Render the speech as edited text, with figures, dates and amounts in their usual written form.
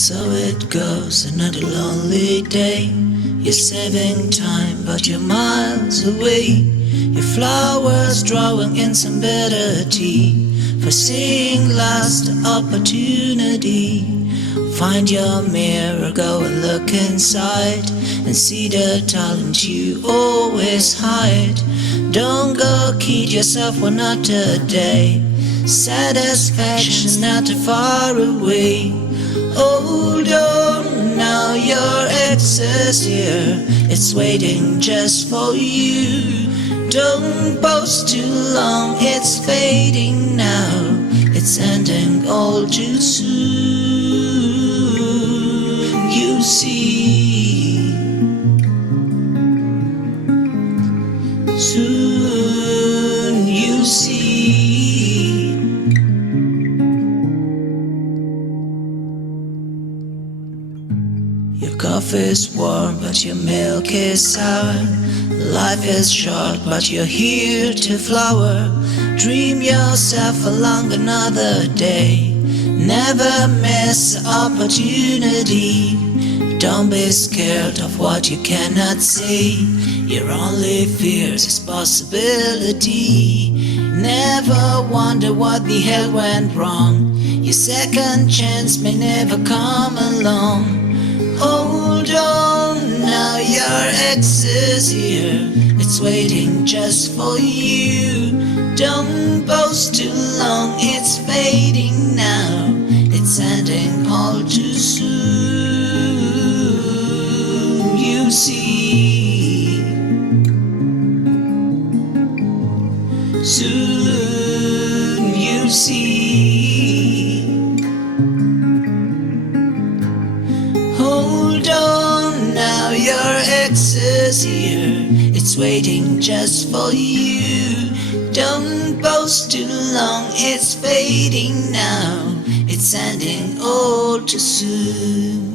So it goes, another lonely day. You're saving time, but you're miles away. Your flowers drawing in some bitter tea, foreseeing last opportunity. Find your mirror, go and look inside, and see the talent you always hide. Don't go kid yourself one not today. Satisfaction's not too far away. Hold on, now your ex is here. It's waiting just for you. Don't boast too long, it's fading now. It's ending all too soon. You see, soon you see. Your coffee's warm, but your milk is sour. Life is short, but you're here to flower. Dream yourself along another day. Never miss opportunity. Don't be scared of what you cannot see. Your only fears is possibility. Never wonder what the hell went wrong. Your second chance may never come along. Hold on, now your ex is here. It's waiting just for you. Don't boast too long, it's fading now. It's ending all too soon. You see, soon you see. Hold on, now your ex is here. It's waiting just for you. Don't boast too long, it's fading now. It's ending all too soon.